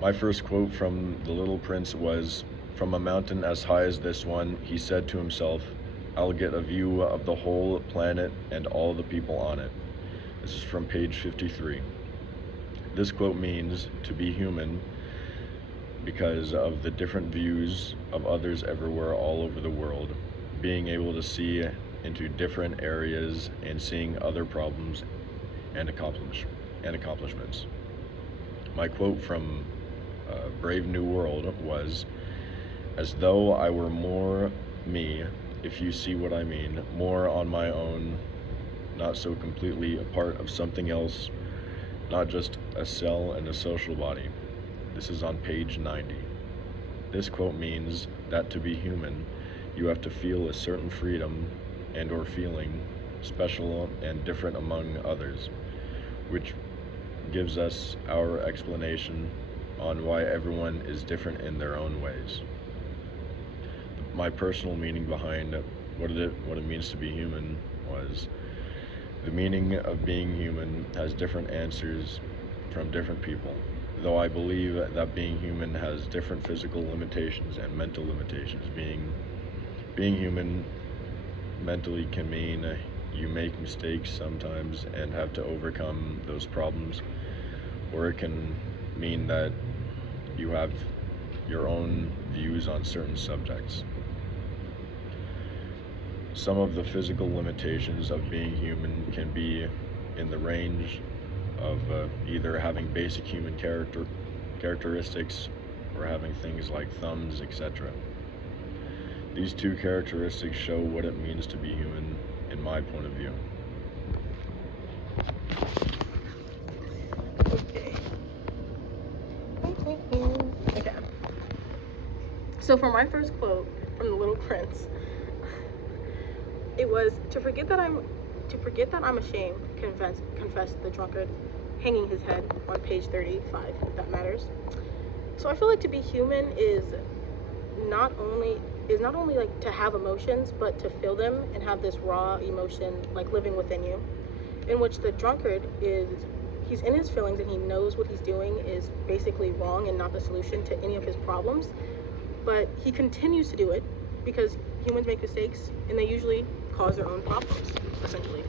My first quote from The Little Prince was, "From a mountain as high as this one, he said to himself, I'll get a view of the whole planet and all the people on it." This is from page 53. This quote means to be human because of the different views of others everywhere all over the world, being able to see into different areas and seeing other problems and accomplishments. My quote from Brave New World was, "As though I were more me, if you see what I mean, more on my own, not so completely a part of something else, not just a cell in a social body." This is on page 90. This quote means that to be human, you have to feel a certain freedom and or feeling special and different among others, which gives us our explanation on why everyone is different in their own ways. My personal meaning behind what it means to be human was, the meaning of being human has different answers from different people, though I believe that being human has different physical limitations and mental limitations. Being human mentally can mean you make mistakes sometimes and have to overcome those problems, or it can mean that you have your own views on certain subjects. Some of the physical limitations of being human can be in the range of either having basic human characteristics or having things like thumbs, etc. These two characteristics show what it means to be human in my point of view. Okay. Okay. So for my first quote from The Little Prince, it was, to forget that I'm ashamed, confess the drunkard, hanging his head, on page 35, if that matters. So I feel like to be human is not only like to have emotions, but to feel them and have this raw emotion like living within you, in which the drunkard he's in his feelings and he knows what he's doing is basically wrong and not the solution to any of his problems, but he continues to do it because humans make mistakes and they usually cause their own problems, essentially.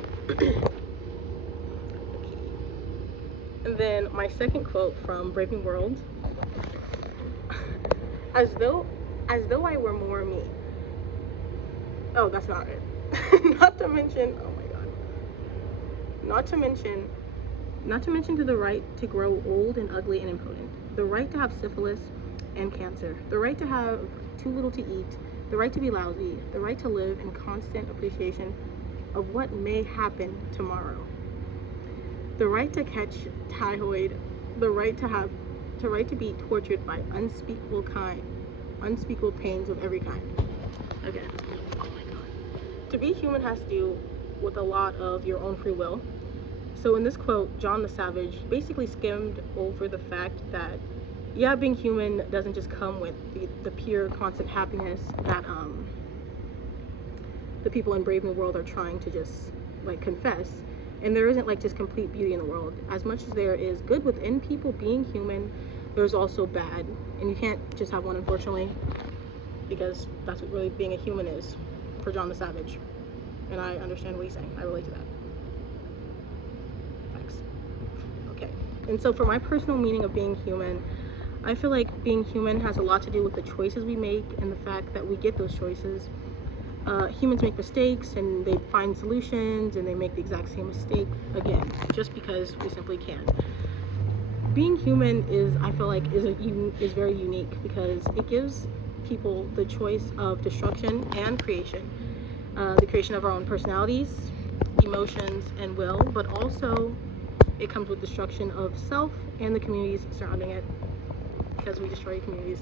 And then my second quote from Brave New World, as though I were more me. Oh, that's not it. Not to mention, oh my god. Not to mention to the right to grow old and ugly and impotent, the right to have syphilis and cancer, the right to have too little to eat, the right to be lousy, the right to live in constant appreciation of what may happen tomorrow, the right to catch typhoid, the right to be tortured by unspeakable pains of every kind. Okay. Oh my god. To be human has to do with a lot of your own free will. So in this quote, John the Savage basically skimmed over the fact that, yeah, being human doesn't just come with the pure constant happiness that the people in Brave New World are trying to just like confess. And there isn't like just complete beauty in the world. As much as there is good within people being human, there's also bad. And you can't just have one, unfortunately, because that's what really being a human is for John the Savage. And I understand what he's saying. I relate to that. Thanks. Okay. And so for my personal meaning of being human, I feel like being human has a lot to do with the choices we make and the fact that we get those choices. Humans make mistakes and they find solutions and they make the exact same mistake again, just because we simply can. Being human I feel like is very unique because it gives people the choice of destruction and creation. The creation of our own personalities, emotions, and will, but also it comes with destruction of self and the communities surrounding it, because we destroy communities